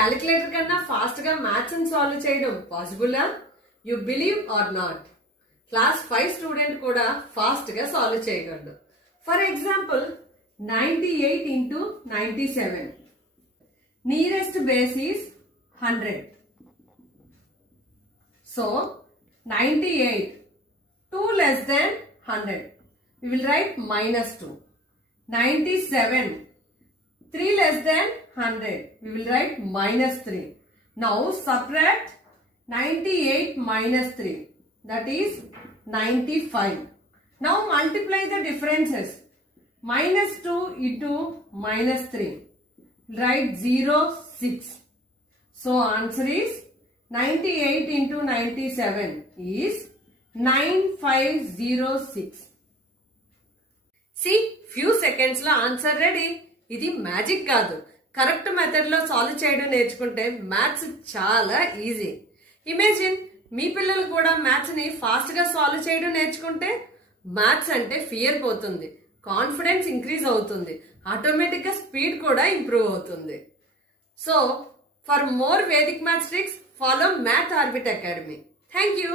క్యాలిక్యులేటర్ కన్నా ఫాస్ట్ గా మ్యాథ్స్ ని సాల్వ్ చేయడం పాసిబులా? You believe or not. Class 5 student కూడా ఫాస్ట్ గా సాల్వ్ చేయగలడు. For example 98 into 97. Nearest base is 100. So 98, 2 less than 100. We will write -2. 97, 3 less than 100. We will write -3. Now subtract 98 minus 3. That is 95. Now multiply the differences. -2 into -3. Write 0, 6. So answer is 98 into 97 is 9506. See, few seconds లో answer ready. ఇది మ్యాజిక్ కాదు, correct method లో సాల్వ్ చేయడం నేర్చుకుంటే మ్యాథ్స్ చాలా easy. Imagine మీ పిల్లలు కూడా మ్యాథ్స్ ని ఫాస్ట్ గా సాల్వ్ చేయడం నేర్చుకుంటే మ్యాథ్స్ అంటే ఫియర్ పోతుంది, కాన్ఫిడెన్స్ ఇంక్రీజ్ అవుతుంది, ఆటోమేటిక్ గా స్పీడ్ కూడా ఇంప్రూవ్ అవుతుంది. So for more Vedic maths tricks follow math orbit academy. Thank you.